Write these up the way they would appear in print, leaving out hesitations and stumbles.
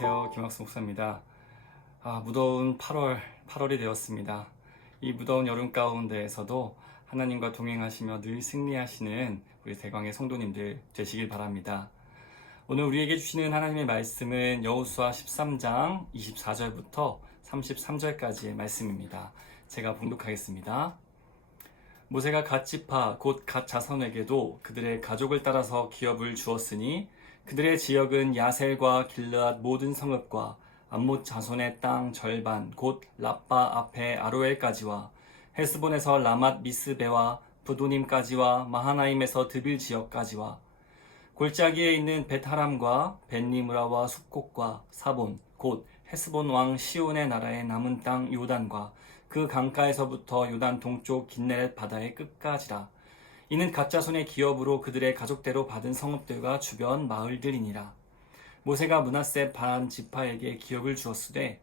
안녕하세요. 김학수 목사입니다. 무더운 8월이 되었습니다. 이 무더운 여름 가운데에서도 하나님과 동행하시며 늘 승리하시는 우리 대광의 성도님들 되시길 바랍니다. 오늘 우리에게 주시는 하나님의 말씀은 여호수아 13장 24절부터 33절까지의 말씀입니다. 제가 봉독하겠습니다. 모세가 갓 지파 곧 갓 자손에게도 그들의 가족을 따라서 기업을 주었으니 그들의 지역은 야셀과 길르앗 모든 성읍과 암못 자손의 땅 절반 곧 라빠 앞에 아로엘까지와 헤스본에서 라맛 미스베와 부도님까지와 마하나임에서 드빌 지역까지와 골짜기에 있는 벳하람과 벳니므라와 숲곡과 사본 곧 헤스본 왕 시온의 나라의 남은 땅 요단과 그 강가에서부터 요단 동쪽 긴네렛 바다의 끝까지라. 이는 갓 자손의 기업으로 그들의 가족대로 받은 성읍들과 주변 마을들이니라. 모세가 므낫세 반 지파에게 기업을 주었으되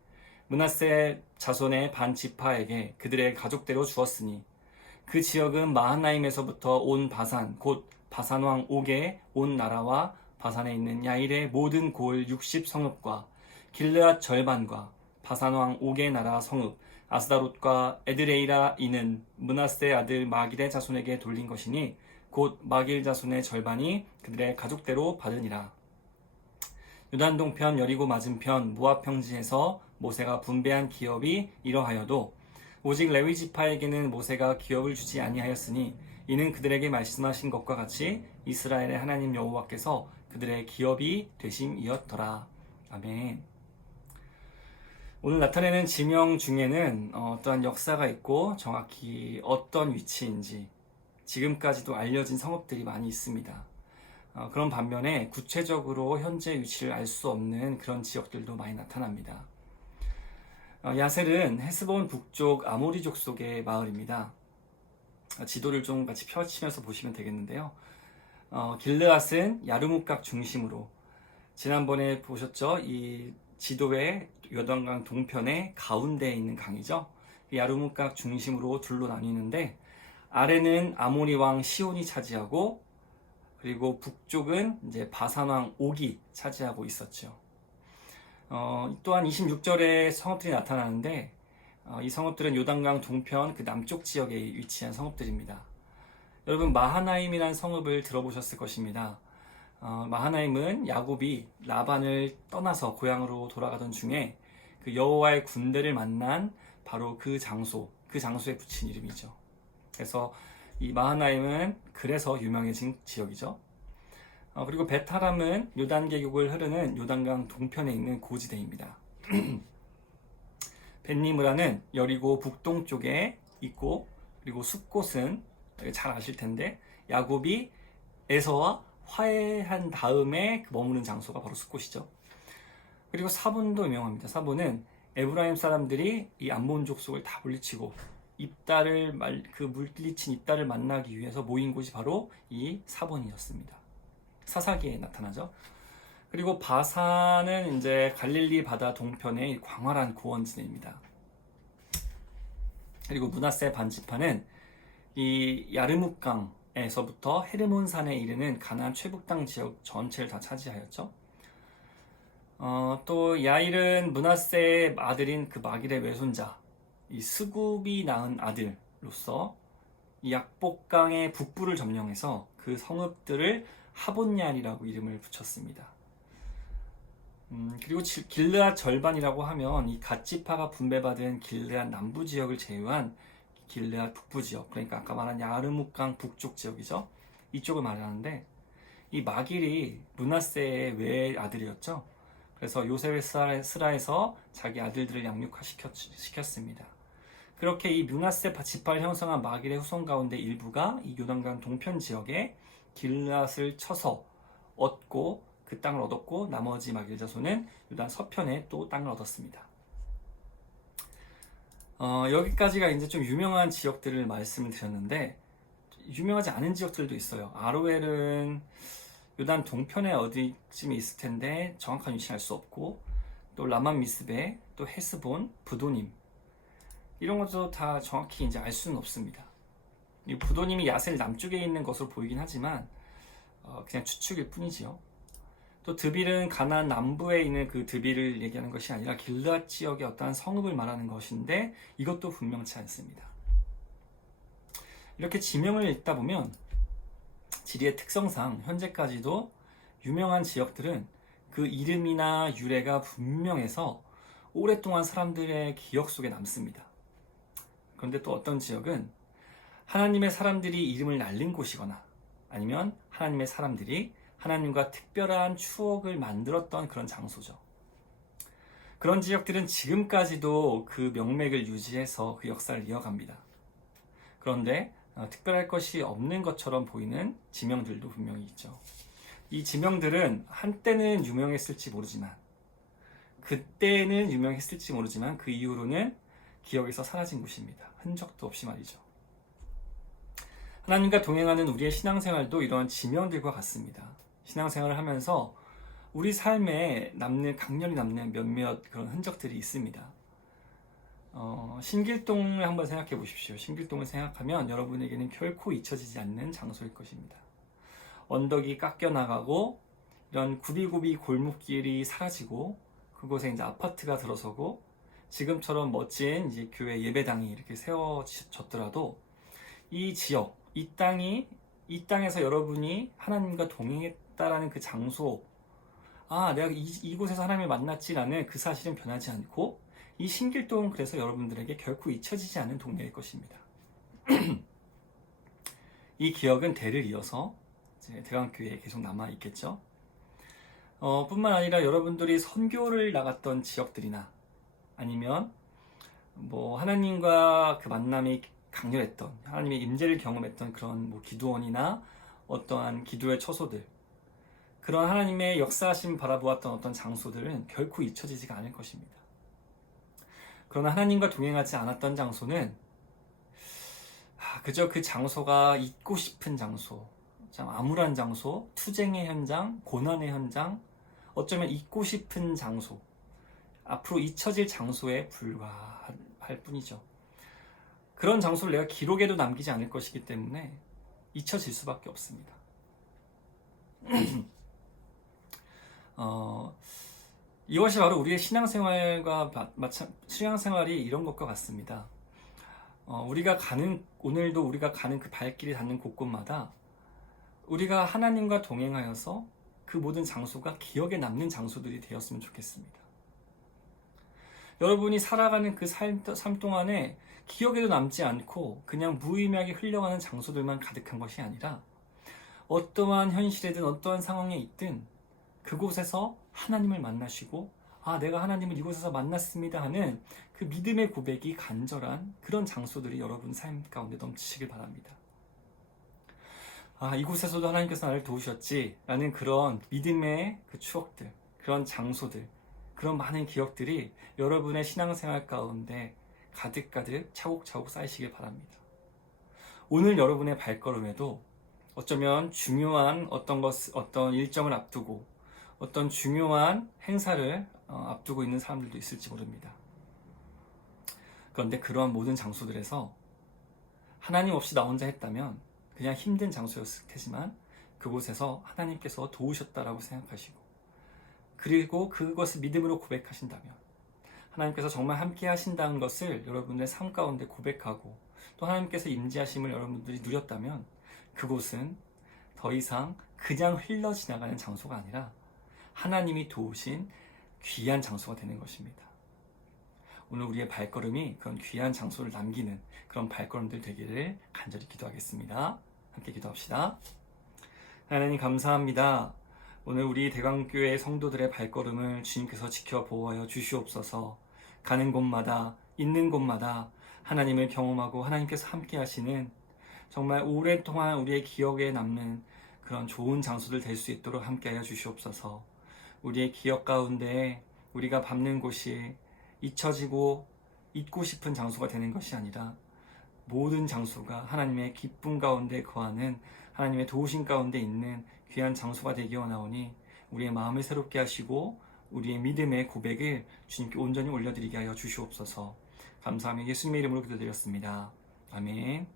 므낫세 자손의 반 지파에게 그들의 가족대로 주었으니 그 지역은 마하나임에서부터 온 바산 곧 바산 왕 옥의 온 나라와 바산에 있는 야일의 모든 고을 60성읍과 길르앗 절반과 바산 왕 옥의 나라 성읍 아스다롯과 에드레이라. 이는 므낫세 아들 마길의 자손에게 돌린 것이니 곧 마길 자손의 절반이 그들의 가족대로 받으니라. 요단 동편 여리고 맞은편 모압 평지에서 모세가 분배한 기업이 이러하여도 오직 레위 지파에게는 모세가 기업을 주지 아니하였으니 이는 그들에게 말씀하신 것과 같이 이스라엘의 하나님 여호와께서 그들의 기업이 되심이었더라. 아멘. 오늘 나타내는 지명 중에는 어떠한 역사가 있고 정확히 어떤 위치인지 지금까지도 알려진 성읍들이 많이 있습니다. 그런 반면에 구체적으로 현재 위치를 알 수 없는 그런 지역들도 많이 나타납니다. 야셀은 헤스본 북쪽 아모리족 속의 마을입니다. 지도를 좀 같이 펼치면서 보시면 되겠는데요. 길르앗은 야르묵각 중심으로, 지난번에 보셨죠? 이 지도의 요단강 동편의 가운데에 있는 강이죠. 야르묵각 중심으로 둘로 나뉘는데 아래는 아모리 왕 시온이 차지하고 그리고 북쪽은 이제 바산 왕 옥이 차지하고 있었죠. 또한 26절에 성읍들이 나타나는데 이 성읍들은 요단강 동편 그 남쪽 지역에 위치한 성읍들입니다. 여러분 마하나임이라는 성읍을 들어보셨을 것입니다. 마하나임은 야곱이 라반을 떠나서 고향으로 돌아가던 중에 그 여호와의 군대를 만난 바로 그 장소에 붙인 이름이죠. 그래서 이 마하나임은 그래서 유명해진 지역이죠. 그리고 벳하람은 요단 계곡을 흐르는 요단강 동편에 있는 고지대입니다. 벳니므라는 여리고 북동쪽에 있고, 그리고 숲곳은 잘 아실 텐데 야곱이 에서와 화해한 다음에 머무는 장소가 바로 숲곳이죠. 그리고 사본도 유명합니다. 사본은 에브라임 사람들이 이 암몬 족속을 다 물리치고 물리친 입달을 만나기 위해서 모인 곳이 바로 이 사본이었습니다. 사사기에 나타나죠. 그리고 바산은 이제 갈릴리 바다 동편의 광활한 고원지대입니다. 그리고 므낫세 반지파는 이 야르묵강에서부터 헤르몬산에 이르는 가나안 최북땅 지역 전체를 다 차지하였죠. 또 야일은 므낫세의 아들인 그 마길의 외손자 이 스굽이 낳은 아들로서 이 약복강의 북부를 점령해서 그 성읍들을 하본얄이라고 이름을 붙였습니다. 그리고 길르앗 절반이라고 하면 이 갓지파가 분배받은 길르앗 남부 지역을 제외한 길르앗 북부 지역, 그러니까 아까 말한 야르묵강 북쪽 지역이죠. 이쪽을 말하는데 이 마길이 므낫세의 외 아들이었죠. 그래서 요셉의 스라에서 자기 아들들을 양육시켰습니다. 그렇게 이 므낫세 지파를 형성한 마길의 후손 가운데 일부가 이 요단강 동편 지역에 길르앗을 쳐서 얻고 그 땅을 얻었고, 나머지 마길 자손은 요단 서편에 또 땅을 얻었습니다. 여기까지가 이제 좀 유명한 지역들을 말씀을 드렸는데 유명하지 않은 지역들도 있어요. 아로엘은 요단 동편에 어디쯤에 있을 텐데 정확한 위치는 알 수 없고, 또 라만 미스베, 또 헤스본, 부도님, 이런 것도 다 정확히 이제 알 수는 없습니다. 이 부도님이 야셀 남쪽에 있는 것으로 보이긴 하지만 그냥 추측일 뿐이지요. 또 드빌은 가나안 남부에 있는 그 드빌을 얘기하는 것이 아니라 길르앗 지역의 어떠한 성읍을 말하는 것인데 이것도 분명치 않습니다. 이렇게 지명을 읽다 보면 지리의 특성상 현재까지도 유명한 지역들은 그 이름이나 유래가 분명해서 오랫동안 사람들의 기억 속에 남습니다. 그런데 또 어떤 지역은 하나님의 사람들이 이름을 날린 곳이거나 아니면 하나님의 사람들이 하나님과 특별한 추억을 만들었던 그런 장소죠. 그런 지역들은 지금까지도 그 명맥을 유지해서 그 역사를 이어갑니다. 그런데 특별할 것이 없는 것처럼 보이는 지명들도 분명히 있죠. 이 지명들은 한때는 유명했을지 모르지만 그때는 유명했을지 모르지만 그 이후로는 기억에서 사라진 곳입니다. 흔적도 없이 말이죠. 하나님과 동행하는 우리의 신앙생활도 이런 지명들과 같습니다. 신앙생활을 하면서 우리 삶에 강렬히 남는 몇몇 그런 흔적들이 있습니다. 신길동을 한번 생각해 보십시오. 신길동을 생각하면 여러분에게는 결코 잊혀지지 않는 장소일 것입니다. 언덕이 깎여 나가고 이런 굽이굽이 골목길이 사라지고 그곳에 이제 아파트가 들어서고 지금처럼 멋진 이제 교회 예배당이 이렇게 세워졌더라도 이 지역, 이 땅에서 여러분이 하나님과 동행했다라는 그 장소, 내가 이곳에서 하나님을 만났지라는 그 사실은 변하지 않고 이 신길동은 그래서 여러분들에게 결코 잊혀지지 않는 동네일 것입니다. 이 기억은 대를 이어서 대강교회에 계속 남아있겠죠. 뿐만 아니라 여러분들이 선교를 나갔던 지역들이나 아니면 하나님과 그 만남이 강렬했던 하나님의 임재를 경험했던 그런 기도원이나 어떠한 기도의 처소들, 그런 하나님의 역사하심 바라보았던 어떤 장소들은 결코 잊혀지지가 않을 것입니다. 그러나 하나님과 동행하지 않았던 장소는 그저 그 장소가 잊고 싶은 장소, 참 암울한 장소, 투쟁의 현장, 고난의 현장, 어쩌면 잊고 싶은 장소, 앞으로 잊혀질 장소에 불과할 뿐이죠. 그런 장소를 내가 기록에도 남기지 않을 것이기 때문에 잊혀질 수밖에 없습니다. 이것이 바로 우리의 신앙생활이 이런 것과 같습니다. 오늘도 우리가 가는 그 발길이 닿는 곳곳마다 우리가 하나님과 동행하여서 그 모든 장소가 기억에 남는 장소들이 되었으면 좋겠습니다. 여러분이 살아가는 그 삶 동안에 기억에도 남지 않고 그냥 무의미하게 흘러가는 장소들만 가득한 것이 아니라 어떠한 현실이든 어떠한 상황에 있든 그곳에서 하나님을 만나시고 내가 하나님을 이곳에서 만났습니다 하는 그 믿음의 고백이 간절한 그런 장소들이 여러분 삶 가운데 넘치시길 바랍니다. 이곳에서도 하나님께서 나를 도우셨지 라는 그런 믿음의 그 추억들, 그런 장소들, 그런 많은 기억들이 여러분의 신앙생활 가운데 가득가득 차곡차곡 쌓이시길 바랍니다. 오늘 여러분의 발걸음에도 어쩌면 중요한 어떤 일정을 앞두고 어떤 중요한 행사를 앞두고 있는 사람들도 있을지 모릅니다. 그런데 그러한 모든 장소들에서 하나님 없이 나 혼자 했다면 그냥 힘든 장소였을 테지만 그곳에서 하나님께서 도우셨다라고 생각하시고 그리고 그것을 믿음으로 고백하신다면 하나님께서 정말 함께 하신다는 것을 여러분의 삶 가운데 고백하고 또 하나님께서 임재하심을 여러분들이 누렸다면 그곳은 더 이상 그냥 흘러 지나가는 장소가 아니라 하나님이 도우신 귀한 장소가 되는 것입니다. 오늘 우리의 발걸음이 그런 귀한 장소를 남기는 그런 발걸음들 되기를 간절히 기도하겠습니다. 함께 기도합시다. 하나님 감사합니다. 오늘 우리 대강교회 성도들의 발걸음을 주님께서 지켜 보호하여 주시옵소서. 가는 곳마다 있는 곳마다 하나님을 경험하고 하나님께서 함께 하시는 정말 오랫동안 우리의 기억에 남는 그런 좋은 장소들 될 수 있도록 함께하여 주시옵소서. 우리의 기억 가운데 우리가 밟는 곳이 잊혀지고 잊고 싶은 장소가 되는 것이 아니라 모든 장소가 하나님의 기쁨 가운데 거하는 하나님의 도우심 가운데 있는 귀한 장소가 되기 원하오니 우리의 마음을 새롭게 하시고 우리의 믿음의 고백을 주님께 온전히 올려드리게 하여 주시옵소서. 감사하며 예수님의 이름으로 기도드렸습니다. 아멘.